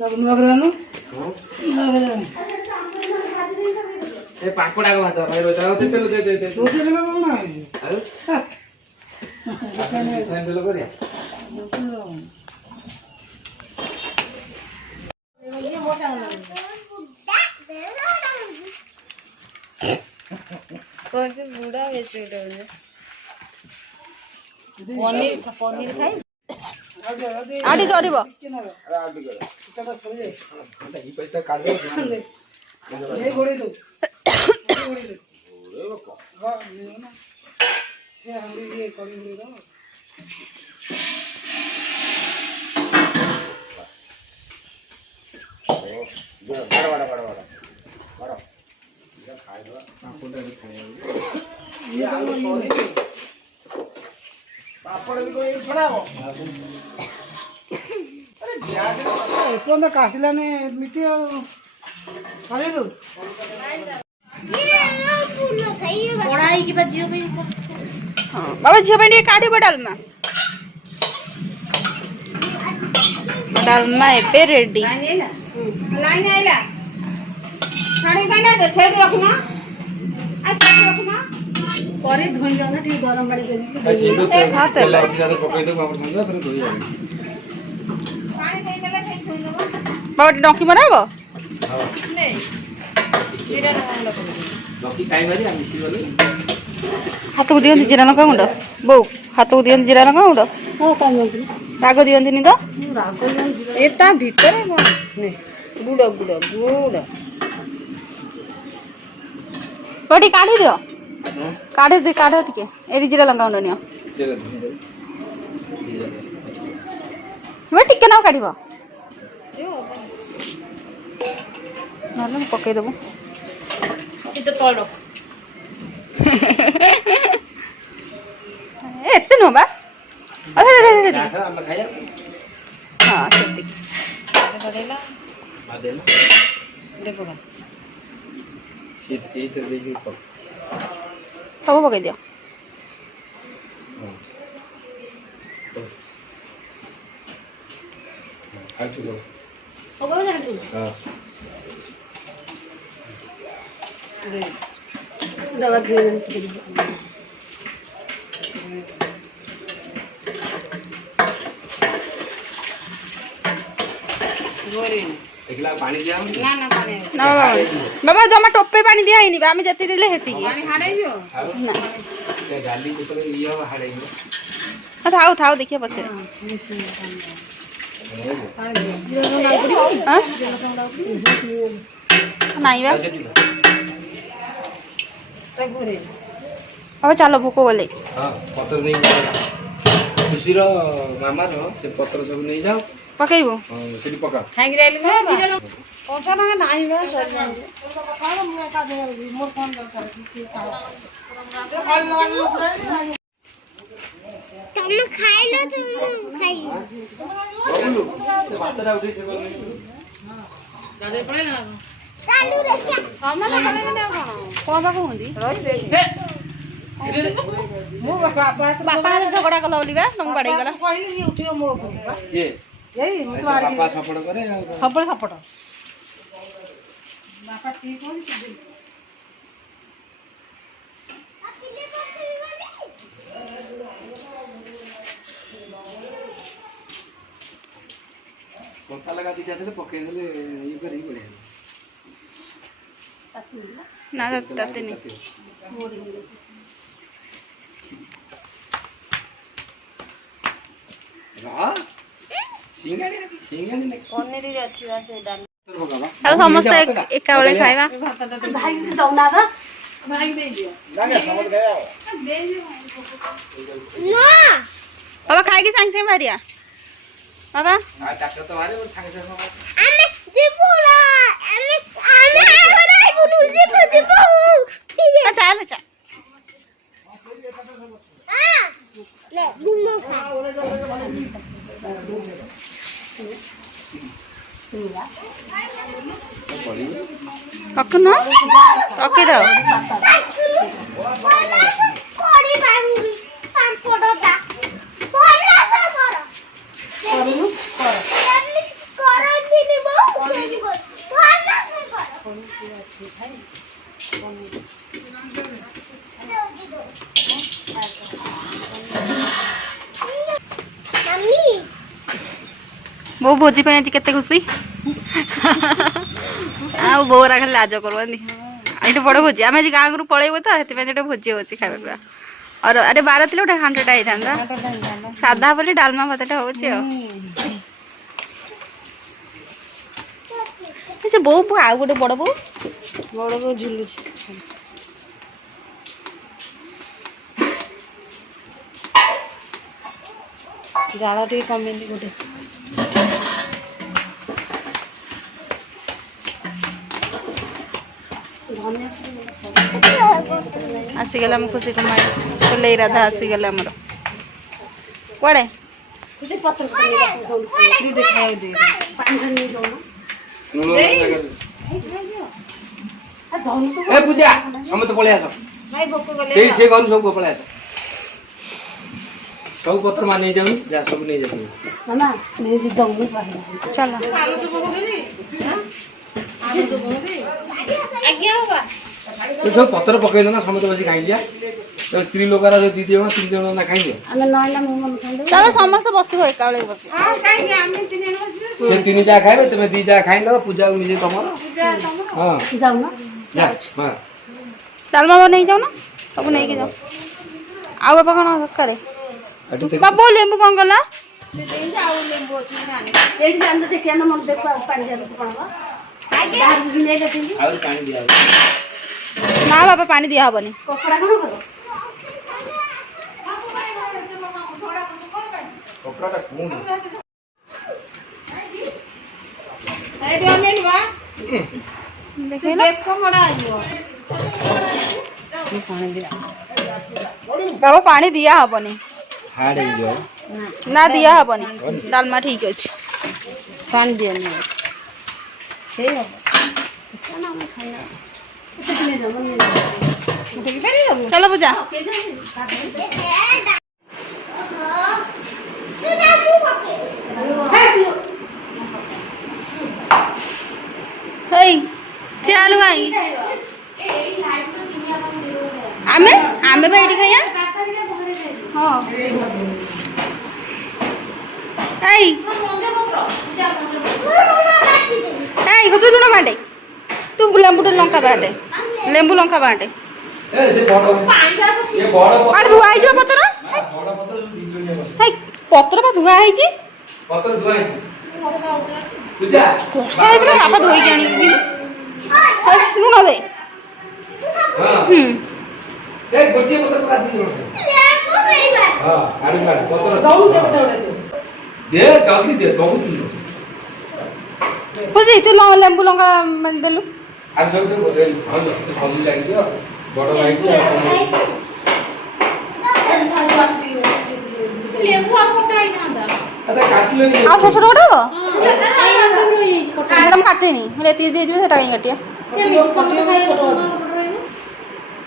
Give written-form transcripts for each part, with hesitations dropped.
नगरानु ए पाकोडा को भात भाइ रोटा तेल दे दे दे तेल लगाउन हेलो तेल गरिया ये मोटा कोई भी बूढ़ा बेचे पनीर पनीर खाई आडी धरिबो आडी कर इतना छोड़ दे ई पैसा काट दे ये गोड़ी दो गोड़ी दे ओरे बाप हां ले ना से हम ये करी दो बड़ा बड़ा बड़ा बड़ा बड़ा ये खाए दो पापड़ भी खाए ये आलू पापड़ भी कोई बनाओ अरे जागे एपन तो कासला ने मिटी खाले लो पढ़ाई की बात जियो पे हां बाबा झियो पे काटी डालमा डालमा पे रेडी लाइन आइला साड़ी पहना दे छेड़ रखना आ छेड़ रखना परे धोई जाओ ना ठीक गरम पानी दे ऐसे दो हाथ तेल अच्छी ज्यादा पकाई दो पापड़ संग फिर धोई जाए पानी सही देला छेड़ धोई देबो बाबा डोंकी बनाबो हां ले जीरा लगा बाकी टाइम आजी हम मिसी बोले हाथ को दियंती जीरा लଙ୍କା गुंड बौ हाथ को दियंती जीरा लଙ୍କା गुंड हो काई राग दियंती नि तो राग एता भीतर ने गुड़ गुड़ गुड़ बड़ी काढी दियो काढे दे काढो टिके एरी जीरा लଙ୍କା गुंड नियो चलो वे टिके नाउ काढिबो नरम पकई देबो इतो तोड़ एते नो बा अरे दे दे दे ना हम खाया हां सेति पड़ेला मादेला देखो शीत ए तो देखिए पक सब पकई दियो खा चुको ओ बाबा जान तू हां दवा दे गोरी एक गिलास पानी दिया ना ना पानी ना बाबा जमा टोपे पानी दिया हिनी आमे जति देले हेती पानी हाड़े जो ते गाली के तो ये हाड़े थाउ थाउ देखिए पछे हां नाही बा तो गोरी अब चलो भूको बोले हां पत्र नहीं खुशी रो मामा रो से पत्र सब नहीं जाओ पकईबो हां सेठी पका खाई रेल में पैसा ना नाही बा सर जाए खाओ मैं का दे मोर फोन दरकार की खाओ तुम खाए लो तुम खाई भातरा उठी से बोल दादे पड़ेला चालू रखिया सामान पड़ेला ना कोन बाको हुंदी मो बापा बापा ने झगड़ा कला ओली बा तुम बड़ाई गला पहले ये उठियो मो ऊपर ये यही मतलब पापा सपोर्ट करे सबले सपोर्ट बापा ठीक हो कोता लगा दी जाते पके देले ये करी पड़े ना तते नहीं रा सिंगाड़ी नहीं पनीर अच्छी से डाल तो बाबा चलो समस्त एका बेले खाइबा भाई जाऊना था भाई दे दियो ना समझ गया दे दियो ना बाबा खाई की सांग से मारिया बाबा आ चाचा तो मारे और संगे संगे आमे जिपुला आमे आमे बुनु जिपु अच्छा अच्छा हां ले बुनु खा पकनो पके दो कोड़ी बाबू पांपड़टा कोला सा करो करो करंती निबो मम्मी बो भोजी पे आज केते खुशी आ बोरा खाली लाज करवानी एटे बड़ भोजी आम आज गाँव रू पलैबू तो से भोजी हो खावा पीवा और अरे 12 किलो गोटे घांटा होता सादा बोली डालमा भातटा हो बो आउ गोटे बड़ बो झुलुଛି ଜାଳ ଟିକେ କମେଇଲି ଗୋଟେ आसीगला हम खुशी कुमार ले राधा आसीगला हमर कोड़े ए पूजा समत पळे आसो से घर सब पळे आसो सब पत्र मान नहीं जाऊ जा सब नहीं जाऊ मामा नहीं दी दम नहीं पाहिला चलो आज्ञा होबा तो सब पत्र पकई दो ना समत बसी खाई लिया तो स्त्री लोकरा जो दी दियो 3 जण ना खाई दियो ଆମେ ନହେଲା ମୁଁ ମନ ଖାଇଲେ चलो समस्त बसबो एकाळे बस हां काई आमे तिने बसियो से 3 जा खाइबे तमे 2 जा खाई लो पूजा निजे तमरो पूजा तमरो हां ଯାଉ ନା जा हां डालमा नहीं जाओ ना सब नहीं के जाओ आ बाबा कौन करे अटी ते बाबू लेंबू कौन गला से देन जाऊ लेंबू अछि गाने ଏଇଠି ଜାଣିଲେ ଦେଖିଆ ନା ମନ ଦେଖ ପାଣି ଜାଲ କଣ ହବ ବାହାରକୁ ବି ନେଇ ଯାଇଥିଲି और पानी दिया ना बाबा पानी दिया हबनी କପଡ଼ା କଣ କର कपड़ा का कौन ए दियो नेलवा देखे ना देखो बड़ा आइयो बाबा पानी दिया हबनी हार्ड है जो ना दिया हबनी डालमा ठीक अछि पानी दिया नहीं ठीक है चलो पूजा हेई ठियालु गाई आमे आमे बैठी खाया हां एई एई हो तू लुना बाटे तू लेंबू लंका बाटे लेंबू लंका बाटे ए से बड़ ये बड़ अरे धुआ आइज पत्र बड़ पत्र जो 2 जणिया बस हेई पत्र बा धुआ आइज पत्र धुआई पूजा साहेब रे बाबा धोई के आनी लुना दे हां ए गोटी पत्र पूरा दी जोड़ हां आड़ी काट पत्र दऊ दे बेटा दे जल्दी दे बहुत खुशी तू लेंबू लंका देलु आ सब तो बोले हां सब लाग दियो बड़ भाई को लेंबू आ कोटा आई ना अच्छा काट ले आ छोट छोट उठाबो आई ना तो ये कोटा मैडम काटेनी हेले ती दे दिबे सेटा काई काटिया केमिति समझ खाइ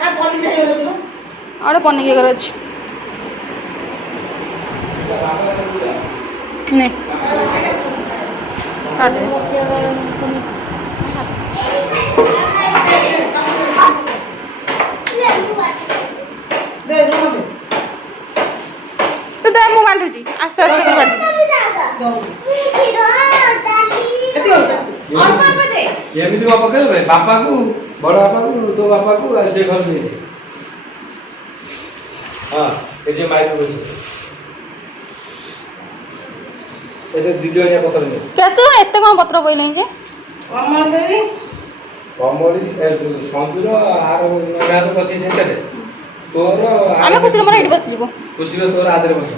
आ पनी जाई रहल और पन्नी के करछ ने काट दे दे रोम दे तो दे मु बांटुची आस्ते आस्ते बांट केती होता और कौन दे एमिति बापा करे बापा को बड़ बापा को तो बापा को से घर दे हां ऐसे माइक बस एते दिजोनिया पत्र ने केते एते कोन पत्र बोइले जे कमल देवी कमोडी संतुर आर नाद बसी सेंटरे तोर आमे खुशी मरा एठी बस जीवो खुशी तोर आदरे बस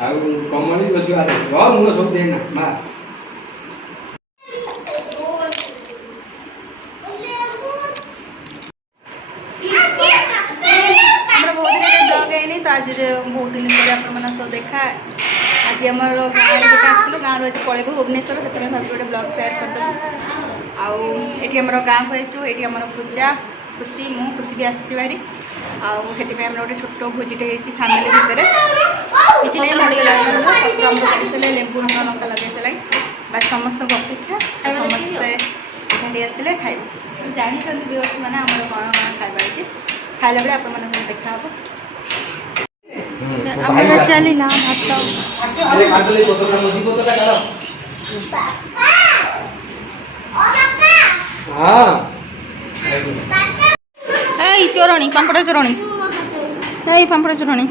आ कमोडी बसी आदरे घर मुनो सब दे ना मा तो आज बहुत दिन पर आप देखा आज आम गाँव गाँव आज पलैबू भुवनेश्वर से भाभी गोटे ब्लग सेयार करदेबू आम गाँव को ये आम पूजा खुशी मु खुशी भी आसी भारी आम गोटे छोट भोजीटे फैमिली भितर किसी नहीं भाभी लेंबू लंका लगे बस समस्त अपेक्षा समस्ते ଖାଲି ଆସିଲେ ଖାଇବେ ଜାଣିଛନ୍ତି ବିଅର୍ସ ମାନେ ଆମର କ'ଣ କ'ଣ ଖାଇବା ଅଛି ଖାଇଲା ବେଳେ ଆପଣମାନଙ୍କୁ ଦେଖା ହେବ ଆମର ଚାଲିଲା ଭାତ ଏଇ ଚୋରଣୀ ପାମ୍ପଡ଼ ଚୋରଣୀ ଏଇ ପାମ୍ପଡ଼ ଚୋରଣୀ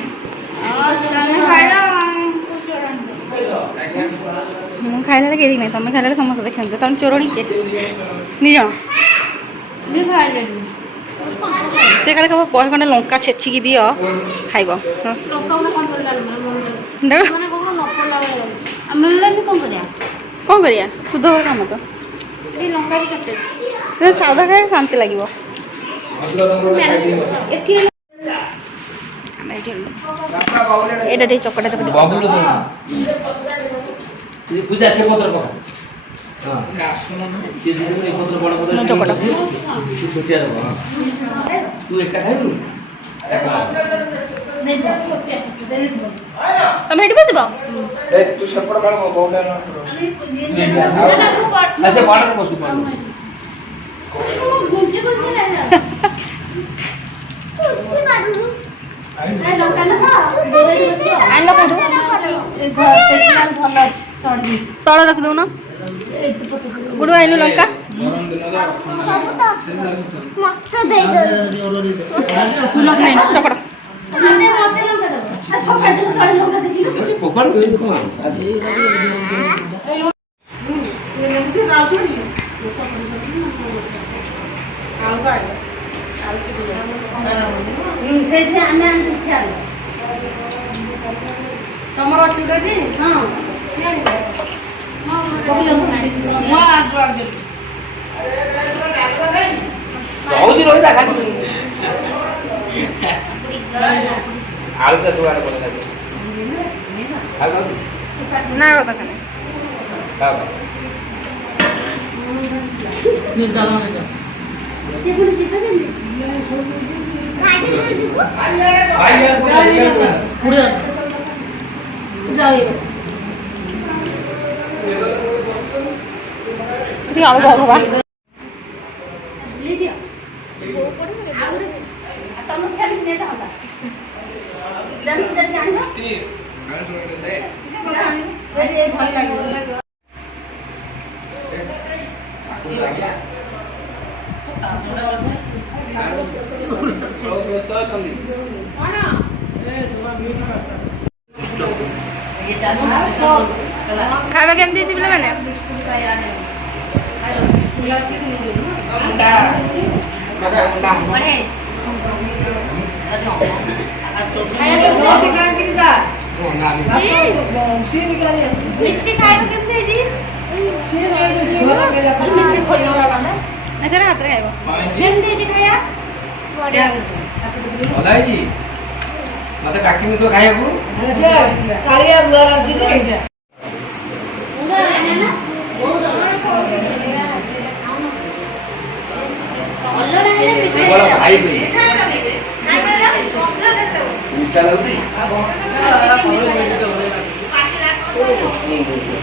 ମୁଁ ଖାଇଲା ବେଳେ କେହି ନାହିଁ ତମେ ଖାଇଲା ବେଳେ ସମସ୍ତେ ଦେଖନ୍ତୁ ତମେ ଚୋରଣୀ କିଏ ନିଜ ସେ କାଳେ କେବଳ ବହେ ଖଣ୍ଡେ ଲଙ୍କା ଛେଚିକି ଦିଅ ଖାଇବ କ'ଣ କରିବା ଶୁଦ୍ଧ କାମ ତ ସାଧା ଖାଇବା ଶାନ୍ତି ଲାଗିବ ଏଇଟା ଟିକେ ଚକଟା ଚକଟି ତମେ ଏଠି ବସିବ ଆଣିଲ କୋଉଠୁ ତଳ ରଖିଦଉନ ଗୁଡୁ ଆଇନୁ ଲଙ୍କା ଚକଟ ତମର ଅଛି କି ହଁ ଆଳୁ ଟା ଦୁଆରେ ପଡେ ନା କଥା ଖାଲି ଆଳୁ ଭଗବା ଖାଇବା କେମିତି ହେଇଛି ପିଲାମାନେ ହାତରେ ଖାଇବ ମତେ ଡାକିନି ତ ଖାଇବାକୁ ଭାଇ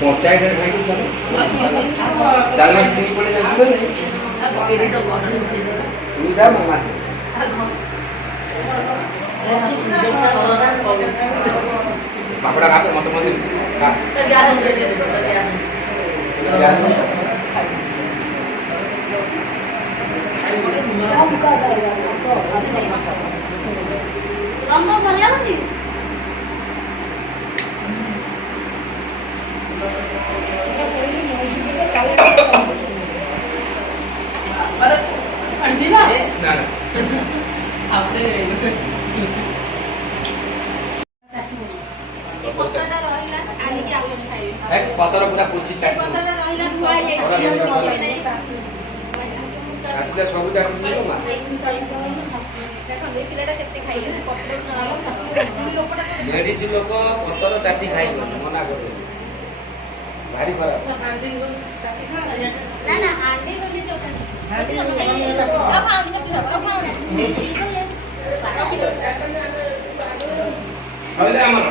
ପଞ୍ଚାୟତ ପାପଡ଼ା ଖାବେ ମତେ ମତେ ପତର ପୁରା ପୋଛି ସବୁ ଲେଡିଜ ଲୋକ ପତର ଚାଟି ଖାଇବନି ମନା କରିବେ ଭାରି ଖରାପ ଆମର